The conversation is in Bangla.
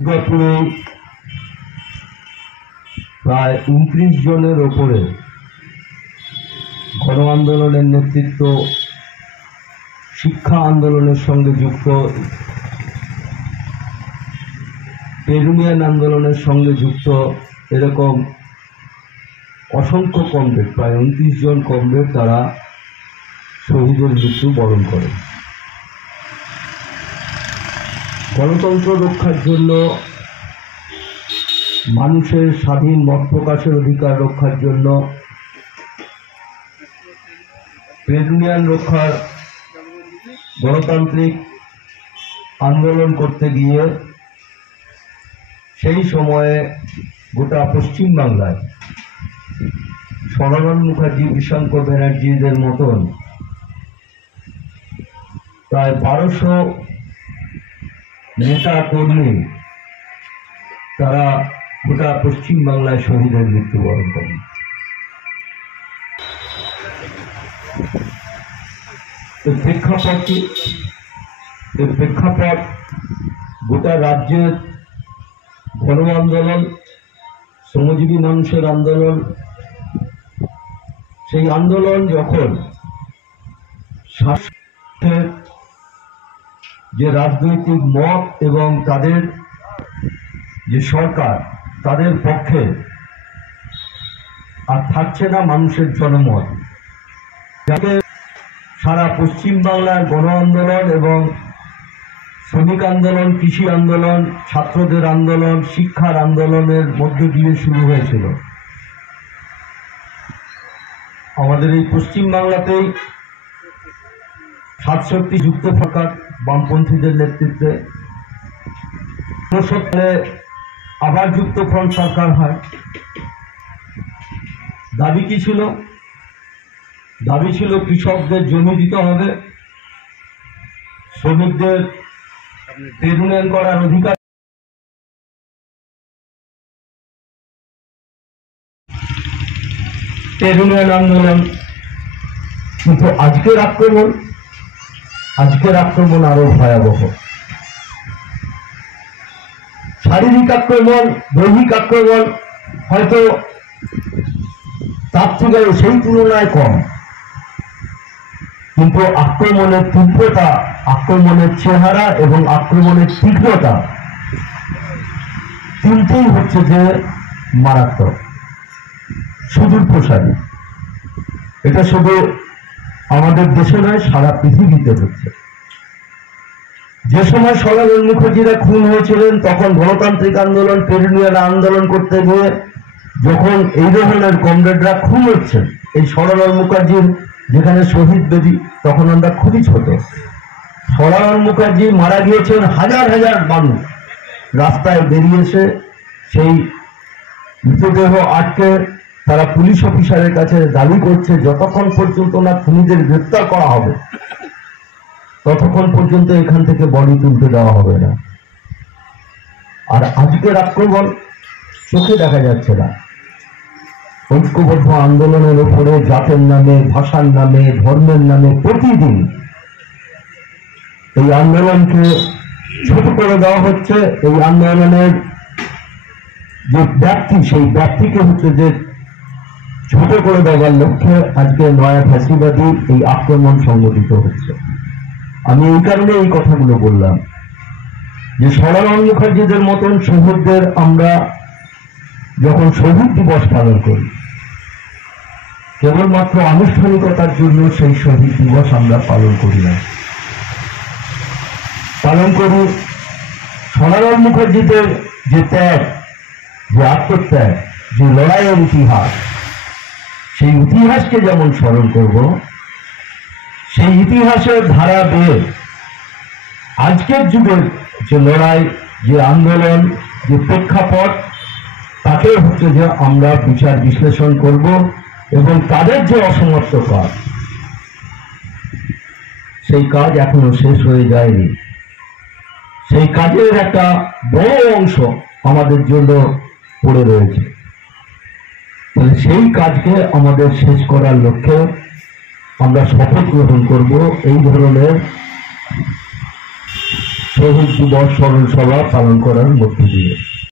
দুর্গাপুরে প্রায় 29 জনের ওপরে গণ আন্দোলনের নেতৃত্ব, শিক্ষা আন্দোলনের সঙ্গে যুক্ত, ট্রেড ইউনিয়ন আন্দোলনের সঙ্গে যুক্ত এরকম অসংখ্য কমরেড, প্রায় 29 জন কমরেড তারা শহীদের মৃত্যু বরণ করে। গণতন্ত্র রক্ষার জন্য, মানুষের স্বাধীন মত প্রকাশের অধিকার রক্ষার জন্য, ট্রেড ইউনিয়ন রক্ষার গণতান্ত্রিক আন্দোলন করতে গিয়ে সেই সময়ে গোটা পশ্চিমবাংলায় সনাতন মুখার্জি, বিশঙ্কর ব্যানার্জিদের মতন প্রায় 1200 নেতা কর্মী তারা গোটা পশ্চিমবাংলায় শহীদের মৃত্যুবরণ করেন। এর প্রেক্ষাপট গোটা রাজ্যের গণ আন্দোলন, শ্রমজীবী মানুষের আন্দোলন। সেই আন্দোলন যখন শাসকের যে রাজনৈতিক মত এবং তাদের যে সরকার, তাদের পক্ষে আর থাকছে না মানুষের জনমত, যাতে সারা পশ্চিমবাংলার গণ আন্দোলন এবং শ্রমিক আন্দোলন, কৃষি আন্দোলন, ছাত্রদের আন্দোলন, শিক্ষার আন্দোলনের মধ্য দিয়ে শুরু হয়েছিল। আমাদের এই পশ্চিমবাংলাতেই 67 যুক্ত সরকার বামপন্থীদের নেতৃত্বে, 69 আবার যুক্ত ফ্রন্ট সরকার হয়। দাবি কি ছিল? দাবি ছিল কৃষকদের জমি দিতে হবে, শ্রমিকদের ট্রেড ইউনিয়ন করার অধিকার, ট্রেড ইউনিয়ন আন্দোলন। কিন্তু আজকের আক্রমণ আরো ভয়াবহ। শারীরিক আক্রমণ, দৈহিক আক্রমণ হয়তো তার থেকে সেই তুলনায় কম, কিন্তু আক্রমণের তীব্রতা, আক্রমণের চেহারা এবং আক্রমণের তীব্রতা তিনটেই হচ্ছে যে মারাত্মক, সুদূর প্রসারী। এটা শুধু আমাদের দেশে নয়, সারা পৃথিবীতে হচ্ছে। যে সময় সনাতন মুখার্জিরা খুন হয়েছিলেন, তখন গণতান্ত্রিক আন্দোলন, ট্রেড ইউনিয়ন আন্দোলন করতে গিয়ে যখন এই ধরনের কমরেডরা খুন হচ্ছেন, এই সনাতন মুখার্জির যেখানে শহীদ বেদি, তখন আমরা খুবই ছোট। সনাতন মুখার্জি মারা গিয়েছেন, হাজার হাজার মানুষ রাস্তায় বেরিয়েছে সেই মৃতদেহ আটকে তারা পুলিশ অফিসারের কাছে দাবি করছে যতক্ষণ পর্যন্ত না খুনিদের গ্রেপ্তার করা হবে ততক্ষণ পর্যন্ত এখান থেকে বডি তুলতে দেওয়া হবে না। আর আজকের আক্রমণ চোখে দেখা যাচ্ছে না। ঐক্যবদ্ধ আন্দোলনের উপরে জাতের নামে, ভাষার নামে, ধর্মের নামে প্রতিদিন এই আন্দোলনকে ছোট করে দেওয়া হচ্ছে। এই আন্দোলনের যে ব্যক্তি, সেই ব্যক্তিকে হচ্ছে যে ছোট করে দেওয়ার লক্ষ্যে আজকে নয়া ফ্যাসিবাদী এই আক্রমণ সংগঠিত হচ্ছে। আমি এই কারণে এই কথাগুলো বললাম যে সনাতন মুখার্জিদের মতন শহীদদের আমরা যখন শহীদ দিবস পালন করি, কেবলমাত্র আনুষ্ঠানিকতার জন্য সেই শহীদ দিবস আমরা পালন করি না, পালন করি সনাতন মুখার্জিদের যে ত্যাগ, যে আত্মত্যাগ, যে লড়াইয়ের ইতিহাস, সেই ইতিহাসকে যেমন স্মরণ করব, সেই ইতিহাসের ধারা বেয়ে আজকের যুগের যে লড়াই, যে আন্দোলন, যে প্রেক্ষাপট, তাকে হচ্ছে যে আমরা বিচার বিশ্লেষণ করব এবং তাদের যে অসমর্থ কাজ, সেই কাজ এখনো শেষ হয়ে যায়নি। সেই কাজের একটা বড় অংশ আমাদের জন্য পড়ে রয়েছে। তাহলে সেই কাজকে আমাদের শেষ করার লক্ষ্যে আমরা শপথ গ্রহণ করব এই ধরনের শহীদ দিবস স্মরণ সভা পালন করার মধ্য দিয়ে।